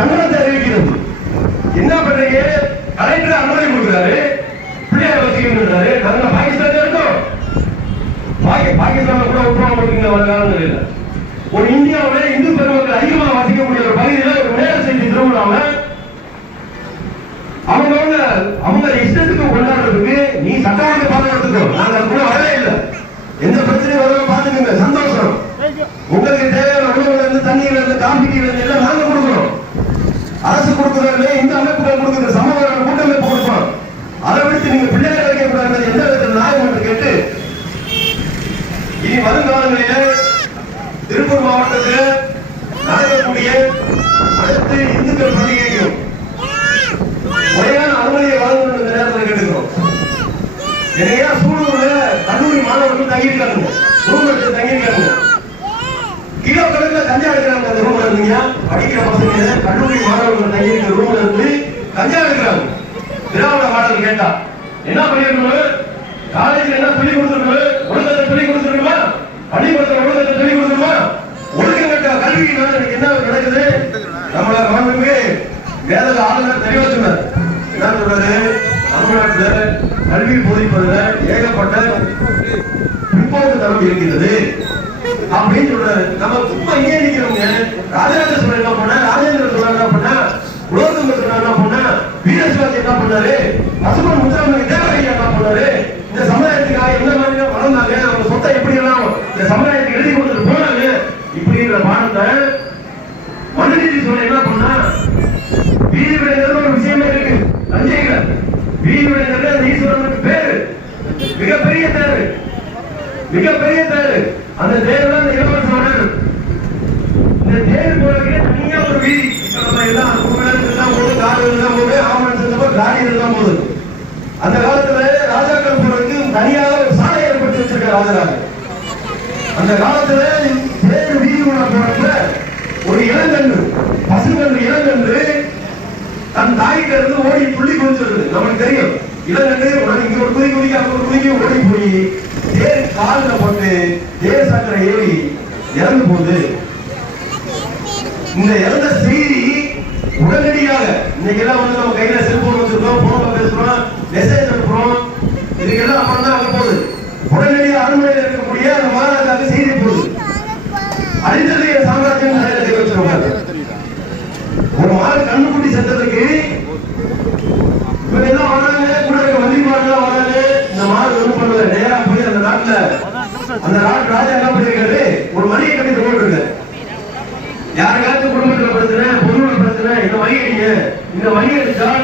கண்டனத்தை அறிவிக்கிறது. என்ன பண்றீங்க? கலெக்டர் அனுமதி கொடுக்கிறாரு, பிள்ளையார் வசிக்கிறாரு. நாங்க பாகிஸ்தான் இருக்கோம், பாகிஸ்தான்ல கூட உட்பட வருங்காலங்கள் இல்லை. ஒரு இந்தியாவில் இந்து பெருமக்கள் அதிகமாக வசிக்கக்கூடிய ஒரு பகுதியில் ஒரு நேர செய்தி திருவிழாம அவங்க இஷ்டத்துக்கு கொண்டாடுறதுக்கு நீ சட்டமன்ற பாதுகாத்துக்கோ, நாங்க அது கூட வரவே இல்லை. எந்த பிரச்சனையும் வரவே பாத்துக்கோங்க, சந்தோஷம். உங்களுக்கு தேவையான உணவுல இருந்து தண்ணீர்ல இருந்து காப்பீட்டுல இருந்து எல்லாம் நாங்க கொடுக்கிறோம். அரசு கொடுக்கிறாங்க, இந்த அமைப்புகள் கொடுக்குற சமூக கூட்டமைப்பு கொடுப்போம். அதை விடுத்து நீங்க பிள்ளைகளை வைக்கக்கூடாது எந்த விதத்தில் நியாயம் என்று கேட்டு இனி வருங்காலங்களிலே திருப்பூர் மாவட்டத்தில் நடக்கக்கூடிய அனைத்து இந்துக்கள் பண்டிகைக்கும் முறையான அனுமதியை வழங்கணும் இந்த நேரத்தில் கேட்டுக்கிறோம். நிறைய சூழல்ல கல்லூரி மாணவர்கள் தங்கியிருக்காங்க, ரூம் எடுத்து தங்கியிருக்காங்க. கிலோ கணக்கில் கஞ்சா எடுக்கிறாங்க. அந்த ரூம்ல இருந்தீங்க படிக்கிற பசங்க கல்லூரி மாணவர்கள் தங்கியிருக்கிற ரூம்ல இருந்து கஞ்சா எடுக்கிறாங்க. திராவிட மாடல் கேட்டா என்ன பண்ணிருக்கணும்? காலேஜ்ல என்ன சொல்லி கொடுத்துருக்கணும்? ஒழுக்கத்தை சொல்லி கொடுத்துருக்கணுமா? பள்ளிக்கூடத்தில் ஒழுக்கத்தை சொல்லி கொடுத்துருமா? ஒழுக்கம் கட்ட கல்வி என்ன நடக்குது? நம்மள கவர்மெண்ட்டுக்கு வேத ஆளுநர் தெளிவா சொன்னார். என்ன சொல்றாரு? தமிழ்நாட்டில் கல்வி போதிப்பதில் ஏகப்பட்ட பிற்போக்குத்தனம் இருக்கிறது அப்படின்னு சொல்றாரு. நம்ம சும்மா இங்கே நிக்கிறோங்க. ராஜராஜ சோழன் என்ன பண்ண, ராஜேந்திர சோழன் என்ன பண்ண, உலோகம் என்ன பண்ண, வீரசிவாஜி என்ன பண்ணாரு, பசுமன் முத்துராமலிங்க தேவரையா என்ன பண்ணாரு, இந்த சமுதாயத்துக்காக எந்த மாதிரி வளர்ந்தாங்க, அவங்க சொத்தை எப்படி எல்லாம் இந்த சமுதாயத்துக்கு எழுதி கொடுத்துட்டு போனாங்க, இப்படிங்கிற பாடத்தை மனுநீதி சோழன் என்ன பண்ணா, வீதி விடைங்கிறது ஒரு விஷயமே இருக்கு. தஞ்சையில வீதி விடைங்கிறது அந்த ஈஸ்வரனுக்கு பேரு, மிகப்பெரிய தேர், மிகப்பெரிய தேர். அந்த தேர்ல அந்த இளவரச மன்னர் இந்த தேர் போறதுக்கு தனியா ஒரு வீதி. நம்ம எல்லாம் எல்லாம் போது, கார்கள் எல்லாம் போது, ஆம்புலன்ஸ் காடிகள் எல்லாம் போகுது. அந்த காலத்துல ராஜாக்கள் போறதுக்கு தனியாக ஒரு சாலை ஏற்படுத்தி வச்சிருக்க ராஜராஜ. அந்த காலத்துல தேர் வீதி போறப்ப ஒரு இளங்கன்று, பசுங்கன்று இளங்கன்று தன் தாயிட்ட இருந்து ஓடி துள்ளி குதிச்சிருது. நமக்கு தெரியும் இளங்கன்று இங்க ஒரு குதி குதிக்க அங்க ஒரு குதிக்க ஓடி போய் தேர் காலில் போட்டு தேர் சக்கரை ஏறி இறந்து போகுது. இந்த இறந்த செய்தி உடனடியாக இன்னைக்கு எல்லாம் வந்து நம்ம கையில செல்போன் வச்சிருக்கோம், போன்ல பேசுறோம், மெசேஜ் அனுப்புறோம், இதுக்கெல்லாம் அப்புறம் தான் அங்க போகுது. உடனடியாக அரண்மனையில் இருக்கக்கூடிய அந்த மகாராஜாவுக்கு செய்தி போகுது. அழிந்தது சாம்ராஜ்யம் நிறைய வச்சிருக்காங்க. ஒரு மாடு கண்ணுக்குட்டி செத்ததுக்கு இவங்க எல்லாம் வராங்க, கூட இருக்க வண்டிமாடுலாம் வராங்க. இந்த மாடு ஒண்ணு பண்ணல, நேரா போய் அந்த நாட்டுல அந்த நாட்டு ராஜா என்ன பண்ணிருக்காரு, ஒரு மணியை கட்டி போட்டுருக்காரு. யாருக்காச்சும் குடும்பத்துல பிரச்சனை, பொருளோட பிரச்சனை, இந்த மணி அடிங்க, இந்த மணி அடிச்சால்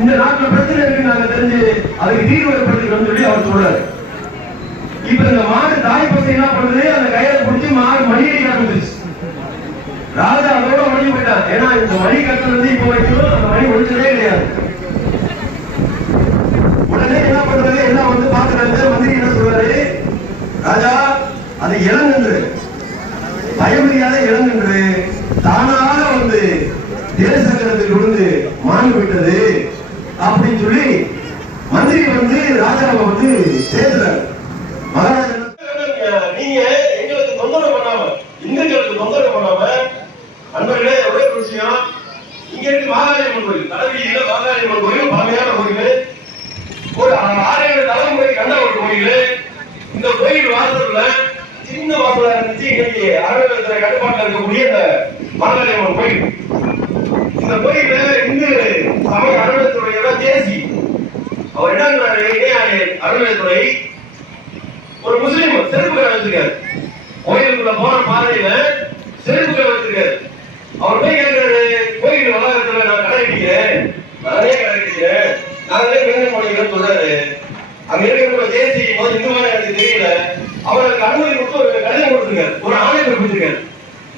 இந்த நாட்டுல பிரச்சனை இருக்கு நாங்க தெரிஞ்சு அதுக்கு தீர்வு ஏற்படுத்திக்கணும்னு சொல்லி அவர் சொல்றாரு. இப்ப இந்த மாடு தாய் பசங்க என்ன பண்ணுது, அந்த கையை பிடிச்சி மாடு மணி அடிக்க ஆரம்பிச்சிருச்சு. ராஜா அதோட ஒழிஞ்சு போயிட்டார். ஏன்னா இந்த மணி கட்டுறது இப்ப வரைக்கும் அந்த மணி ஒழிச்சதே கிடையாது. உடனே என்ன பண்றது, எல்லாம் வந்து பாக்குறாங்க. மந்திரி என்ன சொல்றாரு, ராஜா அது இளங்கன்று, பயமறியாத இளங்கன்று தானாக வந்து தேசக்கரத்தில் விழுந்து மாண்டு விட்டது அப்படின்னு சொல்லி மந்திரி வந்து ராஜாவை வந்து பேசுறாரு. மகாராஜா நீங்க எங்களுக்கு தொந்தரவு பண்ணாம, இந்துக்களுக்கு தொந்தரவு பண்ணாம, அன்பர்களே ஒரே ஒரு விஷயம், இங்க இருக்கு மாகாளியம்மன் கோயில், தலைவியில மாகாளியம்மன் கோயில் பழமையான கோயில், ஒரு 6-7 தலைமுறை கண்ட ஒரு கோயில். இந்த கோயில் வாசல்ல சின்ன வாசலா இருந்துச்சு, இன்னைக்கு அறநிலையத்துறை கட்டுப்பாட்டில் இருக்கக்கூடிய இந்த மாகாளியம்மன் கோயில். இந்த கோயில இந்து சமய அறநிலையத்துறையோட தேசி அவர் என்ன அறநிலையத்துறை ஒரு முஸ்லீம் செருப்பு கடை வச்சிருக்காரு. கோயிலுக்குள்ள போற பாதையில செருப்பு கடை வச்சிருக்காரு. அவர் போய் கேட்கிறாரு, கோயில் வளாகத்துல நான் கடை அடிக்கிறேன், நானே கடை அடிக்கிறேன், நாங்களே பெண்கள் பண்ணிக்கிறேன்னு சொல்றாரு. அங்க இருக்கக்கூடிய தேசி இந்துமான எனக்கு தெரியல, அவருக்கு அனுமதி கொடுத்து ஒரு கடிதம் கொடுத்துருக்காரு, ஒரு ஆணை பிறப்பிச்சிருக்காரு.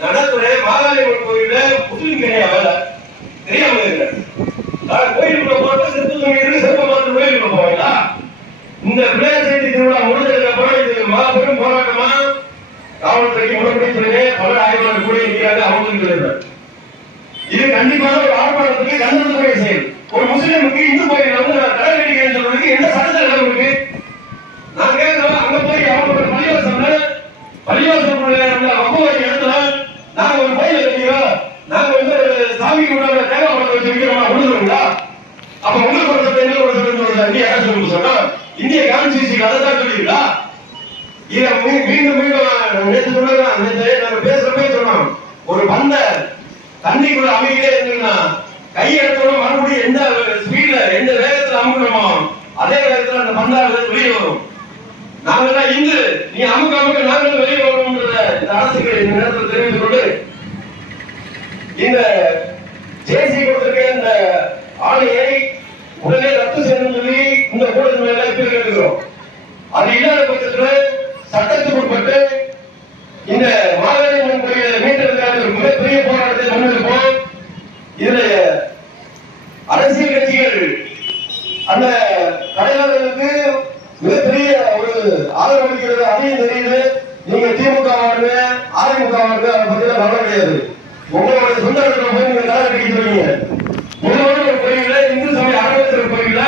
நடத்துறை மாகாளியம்மன் கோயில முஸ்லீம் கிடையாது, வேலை தெரியாம இருக்கிறார். கோயிலுக்குள்ள போறப்ப செருப்பு தூங்கிட்டு செருப்பை பார்த்து கோயிலுக்குள்ள போவாங்களா? இந்த பிள்ளையார் சேர்த்தி திருவிழா முடிஞ்சதுக்கு அப்புறம் இது மாபெரும் போராட்டமா காவல்துறைக்கு முறைப்படி சொல்லி பல ஆய்வாளர் கூட இருக்கிறாங்க. அவங்களுக்கு சொல்லிடுறாரு, இது கண்டிப்பாக ஒரு ஆர்ப்பாட்டத்துக்கு கண்டனத்துக்குரிய செயல். ஒரு முஸ்லீமுக்கு இந்து கோயில் வந்து கடை அடிக்கிறேன்னு சொல்றதுக்கு என்ன சட்டத்தில் இடம் இருக்கு? நான் கேட்கிறோம், அங்க போய் அவங்களோட பள்ளிவாசல் வம்புவாரி இடத்துல நாங்க ஒரு கோயில் கட்டிக்கிறோம், நாங்க வந்து ஒரு சாமி கொண்டாட அதை தான் சொல்லியிருக்கா? இதை மீண்டும் மீண்டும் நேற்று சொன்னதான், நம்ம பேசுறப்பே சொன்னோம், ஒரு பந்த தண்ணிக்குள்ள அமைதியே இருந்தீங்கன்னா கையெடுத்தோட மறுபடியும் எந்த ஸ்பீட்ல எந்த வேகத்துல அமுக்கணுமோ அதே வேகத்துல அந்த பந்தாடு வெளியே வரும். நாங்கெல்லாம் இந்து, நீ அமுக்க அமுக்க நாங்களும் வெளியே வரணும்ன்றத இந்த அரசுக்கு இந்த நேரத்தில் தெரிவித்துக் கொண்டு இந்த ஜேசி கொடுத்திருக்க இந்த ஆணையை உடனே ரத்து செய்யணும்னு சொல்லி இந்த கூட்டத்தில் மேல இப்ப கேட்டுக்கிறோம். அது இல்லாத பட்சத்தில் சட்டத்துக்கு உட்பட்டு இந்த மாகாண கோயிலை மீட்டெடுக்கிற ஒரு மிகப்பெரிய போராட்டத்தை முன்னெடுப்போம். இதுல அரசியல் கட்சிகள் அந்த கடையாளர்களுக்கு மிகப்பெரிய ஒரு ஆதரவு அளிக்கிறது, அதையும் தெரியுது. நீங்க திமுக வாங்க அதிமுக வாங்க அதை பத்தி கவலை கிடையாது. உங்களுடைய சொந்த இடத்துல போய் நீங்க கதை கட்டிக்கிட்டு இருக்கீங்க. ஒரு கோயில இந்து சமய அறநிலையத்துறை கோயில